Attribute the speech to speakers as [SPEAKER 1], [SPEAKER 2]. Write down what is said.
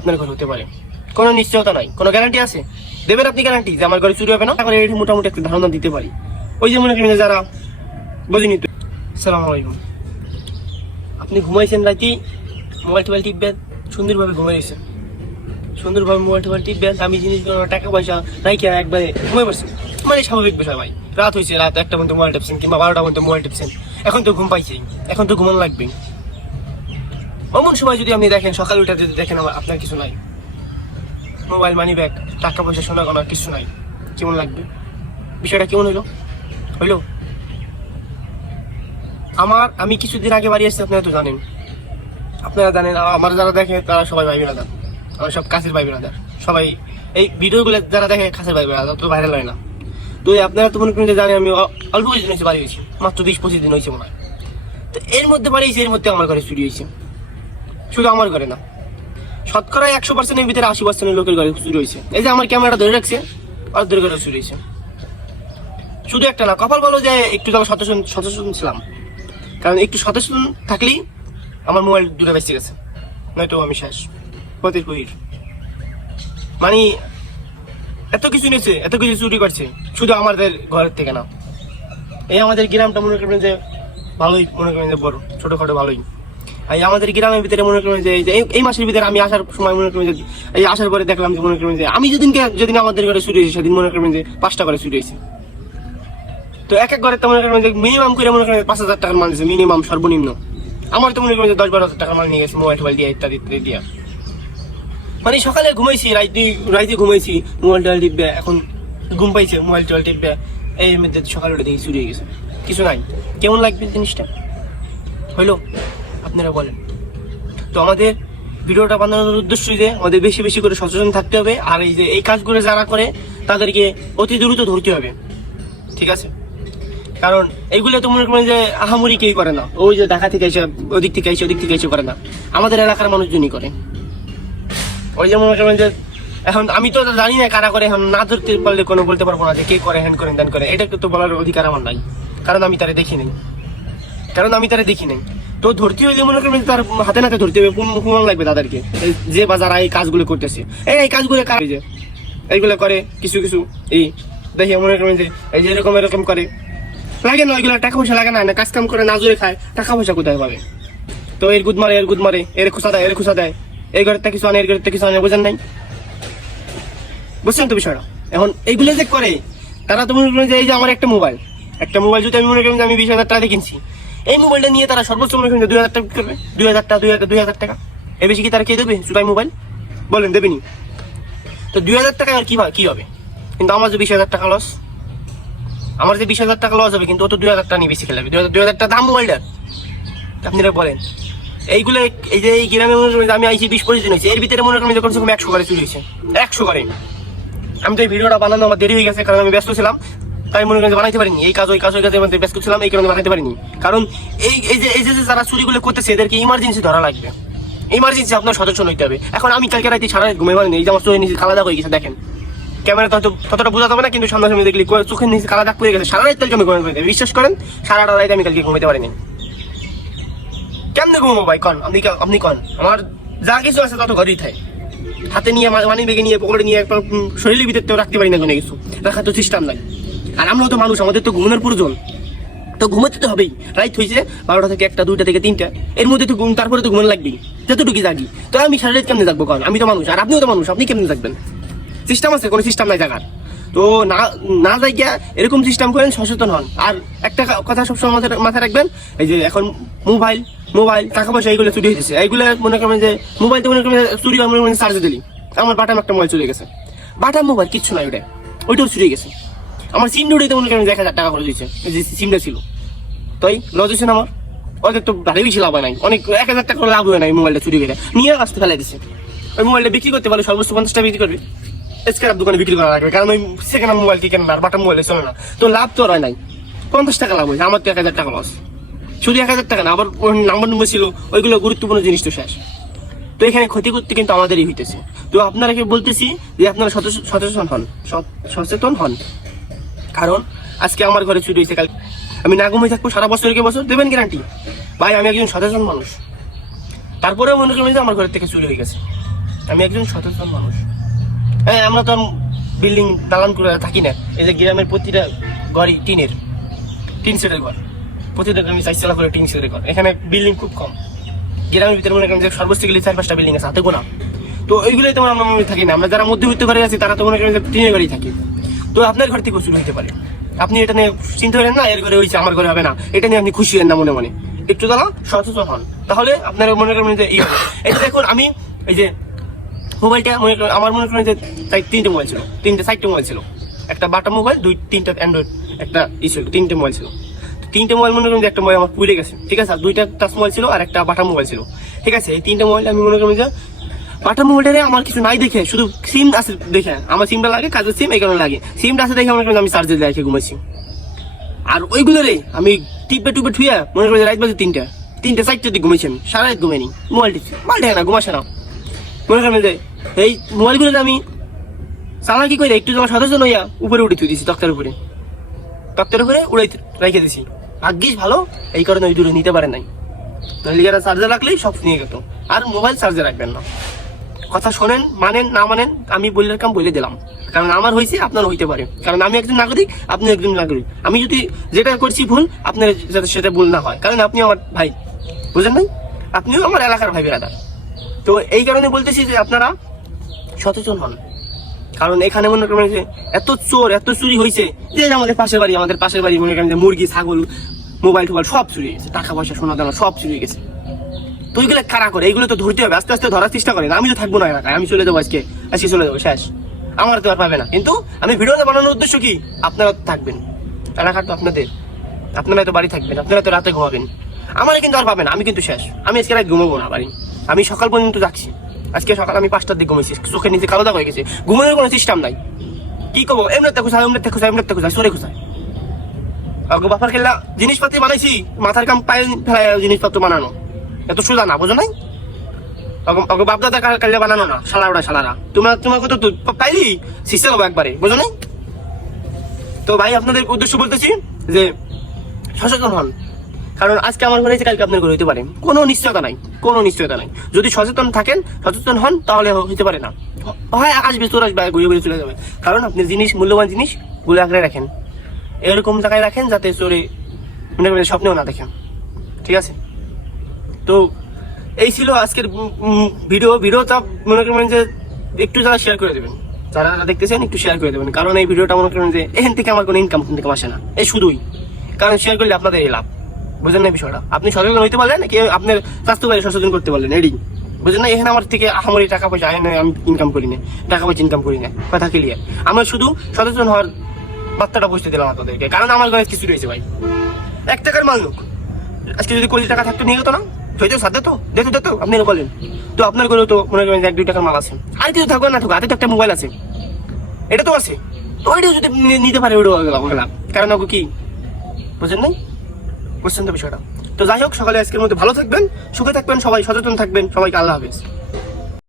[SPEAKER 1] আপনার ঘরে হতে পারে। কোনো নিশ্চয়তা নাই। কোনো গ্যারান্টি আছে? দেবেন আপনি গ্যারান্টি যে আমার ঘরে চুরি হবে না? তারপরে এটি মোটামুটি একটা ধারণা দিতে পারি। ওই যে মনে যারা বুঝিনি তো সালাম আলাইকুম। আপনি ঘুমাইছেন রাতে মোবাইল টোবাইল টিপবেন? সুন্দরভাবে ঘুমাইছেন সুন্দরভাবে মোবাইল টোবাইল টিপবেন? আমি জিনিসগুলো, টাকা পয়সা নাই রাইকে একবারে ঘুমাই পড়ছি মানে স্বাভাবিক বিষয় ভাই। রাত হয়েছে, রাত একটা পর্যন্ত মোবাইল টিপছেন কিংবা বারোটা পর্যন্ত মোবাইল টিপছেন। এখন তো ঘুম পাইছি এখন তো ঘুমানো লাগবে অমন সময় যদি আপনি দেখেন, সকাল উঠে যদি দেখেন আমার আপনার কিছু নাই। মোবাইল মানি ব্যাগ টাকা পয়সা, সোনা গোনা কিছু নাই। কেমন লাগবে? বিষয়টা কেমন হইল? হইল? আমার, আমি কিছুদিন আগে বাড়ি আসছি, আপনারা তো জানেন। আপনারা জানেন আমার যারা দেখে, তারা সবাই ভাই বেড়াদার আমার সব কাছের ভাই বেড়াদার সবাই, এই ভিডিওগুলো যারা দেখে, কাছের ভাই বেড়াদার তো ভাইরাল হয় না। তো আপনারা তো মনে করেন জানেন, আমি অল্প কিছুদিন হয়েছে বাড়ি হয়েছি। মাত্র বিশ পঁচিশ দিন হয়েছে মনে হয়। তো এর মধ্যে বাড়ি এর মধ্যে আমার ঘরে চুরি হয়েছে। শুধু আমার ঘরে না। শতকরা একশো পার্সেন্টের ভিতরে আশি পার্সেন্টের লোকের ঘরে চুরি হয়েছে এই যে আমার ক্যামেরাটা ধরে রাখছে আর ধরে ঘরে চুরি হয়েছে শুধু একটা না, কপাল বলো যে একটু যখন সচেতন সচেতন ছিলাম। কারণ একটু সচেতন থাকলেই আমার মোবাইল দূরে বেঁচে গেছে। নয়তো আমি শেষ। পথের কুহির। মানে এত কিছু নিয়েছে, এত কিছু চুরি করছে, শুধু আমাদের ঘরের থেকে না। এই আমাদের গ্রামটা মনে করবেন যে ভালোই, মনে করেন যে বড়, ছোটোখাটো ভালোই। এই আমাদের গ্রামের ভিতরে মনে করেন যে এই মাসের ভিতরে আমি আসার সময় মনে করেন যে এই আসার পরে দেখলাম যে মনে করেন যে আমি যেদিনকে যেদিন আমাদের ঘরে চুরি হয়েছে সেদিন মনে করবেন যে পাঁচটা করে চুরি হয়েছে। তো এক এক ঘরে তো মনে করেন যে মিনিমাম করে মনে করেন পাঁচ হাজার টাকার মাল দিয়েছে মিনিমাম সর্বনিম্ন। আমার তো মনে করেন যে দশ বারো হাজার টাকার মাল নিয়ে গেছে মোবাইল টোবাইল দিয়ে ইত্যাদি ইত্যাদি দিয়ে। মানে সকালে ঘুমাইছি, রাইতে রাইতে ঘুমাইছি মোবাইল টোবাইল টিপবে, এখন ঘুম পাইছে মোবাইল টোবাইল টিপবে, এই মধ্যে সকালে উঠে দেখি চুরি হয়ে গেছে। কিছু নাই। কেমন লাগবে জিনিসটা? হইল? আপনারা বলেন। তো আমাদের ভিডিওটা বানানোর উদ্দেশ্য যে আমাদের বেশি বেশি করে সচেতন থাকতে হবে, আর এই যে এই কাজগুলো যারা করে, তাদেরকে অতি দ্রুত ধরতে হবে। ঠিক আছে? কারণ এইগুলো তো মনে করেন যে আহামরি কেউ করে না। ওই যে ঢাকা থেকে এসে ওদিক থেকে এসে ওদিক থেকে এসে করে না। আমাদের এলাকার মানুষজনই করে। ওই যে মনে করেন যে এখন আমি তো জানি না কারা করে, এখন না ধরতে পারলে কোনো বলতে পারব না যে কে করে হ্যান করেন দেন করে। এটা তো বলার অধিকার আমার নাই। কারণ আমি তারা দেখি নাই। কারণ আমি তারা দেখি নাই। তো ধরতে হইলে মনে করবেন তার হাতে নাতে ধরতে হবে কোন লাগবে তাদেরকে। যে বা যারা এই কাজগুলো করতেছে। এই এই কাজগুলো কাজ যে, এইগুলো করে কিছু কিছু, এই, দেখি মনে করবেন যে, এই যে এরকম এরকম করে। লাগে না, ওইগুলো টাকা পয়সা লাগে না না কাজ কাম করে না জোরে খায় টাকা পয়সা কোথায় পাবে? তো এর গুদ মারে, এর গুদ মারে, এর খুশা দেয়, এর খুশা দেয়। এই ঘরের থেকে কিছু আনে এর ঘরের থেকে কিছু আনে, বোঝেন নাই? বুঝছেন তো বিষয়টা? এখন এইগুলো যে করে, তারা তো মনে করেন যে, এই যে আমার একটা মোবাইল। একটা মোবাইল যদি আমি মনে করেন যে আমি বিশ হাজার টাকা দিয়ে কিনছি এই মোবাইলটা নিয়ে তারা সর্বোচ্চ মনে দুই হাজার টাকা করবে। দুই হাজার টাকা, দুই হাজার হাজার টাকা। এ বেশি কি তারা কে দেবে? শুধু মোবাইল বলেন, দেবেনি। তো দুই হাজার টাকা আর কি কি হবে? কিন্তু আমার যে বিশ হাজার টাকা লস আমার যে বিশ হাজার টাকা লস হবে, কিন্তু ও তো দুই হাজার টাকা নিয়ে বেশি খেলাবে। দুই হাজার দুই হাজার টাকা দাম মোবাইলটার আপনারা বলেন। এইগুলো এই যে এই গ্রামে মনে করেন আমি আইসি বিশ পঁচিশ দিন হয়েছে, এর ভিতরে মনে করেন যে কমসে কম একশো করে চুরি হয়েছে। একশো করে। আমি তো এই ভিডিওটা বানানো আমার দেরি হয়ে গেছে, কারণ আমি ব্যস্ত ছিলাম। তাই মনে করেন বানাইতে পারিনি। এই কাজ, ওই কাজ, ওই কাজের মধ্যে ব্যস্ত ছিলাম, এই কারণে বানাইতে পারিনি। কারণ এই এই যে এই যে যারা চুরিগুলো করতেছে, এদেরকে ইমার্জেন্সি ধরা লাগবে। ইমার্জেন্সি আপনার সচেতন হইতে হবে। এখন আমি কালকে রাতে সারা ঘুমে পারিনি এই যে আমার চোখের নিচে কালা দাগ হয়ে গেছে, দেখেন। ক্যামেরা হয়তো ততটা বোঝা যাবে না, কিন্তু সামনাসামনি দেখলি চোখের নিচে কালা দাগ পড়ে গেছে। সারা রাত কালকে আমি ঘুমে পারিনি বিশ্বাস করেন, সারাটা রাত আমি কালকে ঘুমাইতে পারিনি। কেমনে ঘুমো ভাই? কন, আপনি আপনি কন। আমার যা কিছু আছে তত ঘরেই থাকে। হাতে নিয়ে মানি বেগে নিয়ে পকেটে নিয়ে একবার শরীরের ভিতরে রাখতে পারি না কোনো কিছু। রাখার তো সিস্টেম নাই। আর আমরাও তো মানুষ, আমাদের তো ঘুমানোর প্রয়োজন। তো ঘুমাতে তো হবেই। রাইট হয়েছে বারোটা থেকে একটা, দুইটা থেকে তিনটা। এর মধ্যে তো ঘুম, তারপরে তো ঘুমানো লাগবেই। যতটুকু জাগি। তো আমি সারা রাত কেমনে থাকব কারণ আমি তো মানুষ, আর আপনিও তো মানুষ, আপনি কেমনে থাকবেন সিস্টেম আছে, কোনো সিস্টেম নাই জায়গার তো না না যাইয়া এরকম সিস্টেম করেন, সচেতন হন। আর একটা কথা সবসময় মাথায় মাথায় রাখবেন, এই যে এখন মোবাইল মোবাইল টাকা পয়সা এইগুলো চুরি হয়েছে এইগুলো মনে করেন যে মোবাইল তো মনে করেন চুরি হয় মনে চার্জে দিলি। আমার বাটাম একটা মোবাইল চলে গেছে। বাটাম মোবাইল কিচ্ছু নাই ওটা ওইটাও চুরি গেছে। আমার সিম ডুটিতে মনে করেন এক হাজার টাকা খরচ হয়েছে যে সিমটা ছিল। তাই লজ হয়েছে না আমার? ওদের তো ভালোই বেশি লাভ হয় নাই। অনেক এক হাজার টাকা করে লাভ হয় নাই মোবাইলটা চুরি করে। নিয়ে আসতে ফেলে দিছে ওই মোবাইলটা বিক্রি করতে পারলে সর্বোচ্চ পঞ্চাশ টাকা বিক্রি করবে। স্ক্র্যাপ দোকানে বিক্রি করা লাগবে। কারণ ওই সেকেন্ড হ্যান্ড মোবাইল কেন আর বাটা মোবাইলে চলে না। তো লাভ তো হয় নাই। পঞ্চাশ টাকা লাভ হয়েছে। আমার তো এক হাজার টাকা লস শুধু এক হাজার টাকা না, আবার ওই নাম্বার নম্বর ছিল। ওইগুলো গুরুত্বপূর্ণ জিনিস তো শেষ। তো এখানে ক্ষতি করতে কিন্তু আমাদেরই হইতেছে। তো আপনারা কি বলতেছি যে আপনারা সচেতন হন। সচ- সচেতন হন। কারণ আজকে আমার ঘরে চুরি হয়েছে কাল। আমি না ঘুমিয়ে থাকব সারা বছর কে বছর? দেবেন গ্যারান্টি ভাই, আমি একজন সচেতন মানুষ। তারপরেও মনে করেন যে আমার ঘরের থেকে চুরি হয়ে গেছে। আমি একজন সচেতন মানুষ। হ্যাঁ আমরা তো বিল্ডিং দালান করে থাকি না। এই যে গ্রামের প্রতিটা ঘরই টিনের, টিন সেটের ঘর প্রতিটা গ্রামে চাইছিলা করে টিন সেটের ঘর এখানে বিল্ডিং খুব কম। গ্রামের ভিতরে মনে করেন যে সর্বোচ্চ গেলে চার পাঁচটা বিল্ডিং আছে, হাতে গোনা। তো ওইগুলোই তোমার আমরা থাকি না। আমরা যারা মধ্যবিত্ত ঘরে আছি, তারা তো মনে করেন যে টিনের ঘরেই থাকি। তো আপনার ঘর থেকে শুরু হতে পারে। আপনি এটা নিয়ে চিন্তা করেন না, এর ঘরে হয়েছে আমার ঘরে হবে না। এটা নিয়ে আপনি খুশি হন না মনে মনে। একটু দাঁড়া সচেতন হন। তাহলে আপনার মনে করেন যে। এই দেখুন, আমি এই যে মোবাইলটা মনে করেন, আমার মনে করেন যে তাই তিনটে মোবাইল ছিল। তিনটে, চারটে মোবাইল ছিল। একটা বাটা মোবাইল, দুই, তিনটা অ্যান্ড্রয়েড একটা ই ছিল, তিনটে মোবাইল ছিল। তিনটে মোবাইল মনে করেন যে একটা মোবাইল আমার পুড়ে গেছে। ঠিক আছে, আর দুইটা টাচ মোবাইল ছিল আর একটা বাটা মোবাইল ছিল। ঠিক আছে, এই তিনটে মোবাইল আমি মনে করেন যে বাটা মোবাইলটারে আমার কিছু নাই দেখে, শুধু সিম আছে দেখে। আমার সিমটা লাগে, কাজের সিম এই কারণে লাগে সিমটা আছে দেখে মনে করেন আমি চার্জে রেখে ঘুমাইছি। আর ওইগুলো রে আমি টিপে টুপে ঠুয়ে মনে করি রাত বাজে তিনটা। তিনটা চারটে দিকে ঘুমাইছি আমি, সারা রাত ঘুমাইনি। মোবাইল টিপছি মোবাইল দেখে না, ঘুমাসে না। মনে করেন যে এই মোবাইলগুলো আমি চালা কি করে একটু তোমার সদস্য নইয়া উপরে উঠে তুই দিছি, তক্তার উপরে। তক্তার উপরে উড়াই রেখে দিছি। ভাগ্যিস ভালো, এই কারণে ওই দূরে নিতে পারে নাই। নইলে যারা চার্জার রাখলেই সব নিয়ে যেত আর মোবাইল চার্জে রাখবেন না। কথা শোনেন, মানেন, না মানেন, আমি বললে কাম বলে দিলাম। কারণ আমার হয়েছে আপনার হইতে পারে। কারণ আমি একজন নাগরিক, আপনি একজন নাগরিক। আমি যদি যেটা করছি ভুল, আপনার যাতে সেটা ভুল না হয়। কারণ আপনি আমার ভাই বুঝলেন নাই? আপনিও আমার এলাকার ভাই বেড়াদার তো এই কারণে বলতেছি যে আপনারা সচেতন হন। কারণ এখানে মনে করেন যে এত চোর, এত চুরি হয়েছে যে আমাদের পাশের বাড়ি, আমাদের পাশের বাড়ি মনে করেন যে মুরগি, ছাগল, মোবাইল, টোবাইল সব চুরি হয়ে গেছে টাকা পয়সা, সোনা, দানা সব চুরি গেছে তো ওইগুলো কারা করে? এইগুলো তো ধরতে হবে, আস্তে আস্তে ধরার চেষ্টা করেন। আমি তো থাকব না এলাকায়, আমি চলে যাব আজকে আজকে চলে যাব, শেষ। আমার তো আর পাবে না। কিন্তু আমি ভিডিওটা বানানোর উদ্দেশ্য কি? আপনারা তো থাকবেন। এলাকার তো আপনাদের। আপনারা তো বাড়ি থাকবেন আপনারা তো রাতে ঘুমাবেন। আমার কিন্তু আর পাবেন আমি কিন্তু শেষ। আমি আজকে রাত ঘুমাবো না, বাড়ি। আমি সকাল পর্যন্ত যাচ্ছি। আজকে সকাল আমি পাঁচটার দিকে ঘুমাইছি, চোখের নিচে কালো দাগ হয়ে গেছে। ঘুমানোর কোনো সিস্টেম নাই। কি করব? এমনিতে খুঁজায় এমনিতে খুঁজায় এমনিতে খুঁজায় সরে খুঁজায়। বাপার খেলা, জিনিসপাতি বানাইছি, মাথার কাম পায়ে ফেলায় জিনিসপত্র বানানো। এত সোজা না, বুঝো নাই? অগ- অগ বাপ দাদা কালে বানানো না শালারা। শালারা তোমার তোমার তো পাইলি? সিস্টেম হবে একবারে, বোঝো নাই? তো ভাই, আপনাদের উদ্দেশ্য বলতেছি যে সচেতন হন। কারণ আজকে আমার ঘরে কালকে আপনার ঘরে হইতে পারে। কোনো নিশ্চয়তা নাই, কোনো নিশ্চয়তা নাই। যদি সচেতন থাকেন, সচেতন হন, তাহলে হতে পারে না। হয় আসবে চোর আসবে, ঘুরে ঘুরে চলে যাবে। কারণ আপনি জিনিস মূল্যবান জিনিসগুলো আঁকড়ে রাখেন। এরকম জায়গায় রাখেন যাতে চোরে মনে করেন স্বপ্নেও না দেখেন। ঠিক আছে? তো এই ছিল আজকের ভিডিও। ভিডিওটা মনে করেন যে একটু যারা শেয়ার করে দেবেন, যারা যারা দেখতেছেন, একটু শেয়ার করে দেবেন। কারণ এই ভিডিওটা মনে করেন যে এখান থেকে আমার কোনো ইনকাম কিন্তু আসে না। এই শুধুই। কারণ শেয়ার করলে আপনাদের লাভ। বুঝলেন না বিষয়টা? আপনি সচেতন হইতে পারলেন নাকি আপনার স্বাস্থ্য বাড়ি সচেতন করতে পারলেন? এডি বুঝলেন না এখানে আমার থেকে আহামরি টাকা পয়সা, আয় না আমি ইনকাম করি না টাকা পয়সা ইনকাম করি না কথা ক্লিয়ার আমার শুধু সচেতন হওয়ার বার্তাটা বুঝতে দিলাম আপনাদেরকে। কারণ আমার ঘরে কিছু রয়েছে ভাই। এক টাকার মাল লোক আজকে যদি কোটি টাকা থাকতো নিয়ে যেত না? হয়তো সাথে তো। দেখো দেখো আপনি বলেন। তো আপনার করে তো মনে করেন এক দুই টাকার মাল আছে। আর কিছু থাকবে না থাকবে হাতে তো একটা মোবাইল আছে। এটা তো আছে। তো ওইটাও যদি নিতে পারে, ওইটাও গেলাম কারণ ওকে কি? বুঝছেন নাই? বুঝছেন তো বিষয়টা? তো যাই হোক, সকালে আজকের মধ্যে ভালো থাকবেন, সুখে থাকবেন, সবাই সচেতন থাকবেন, সবাইকে আল্লাহ হাফেজ।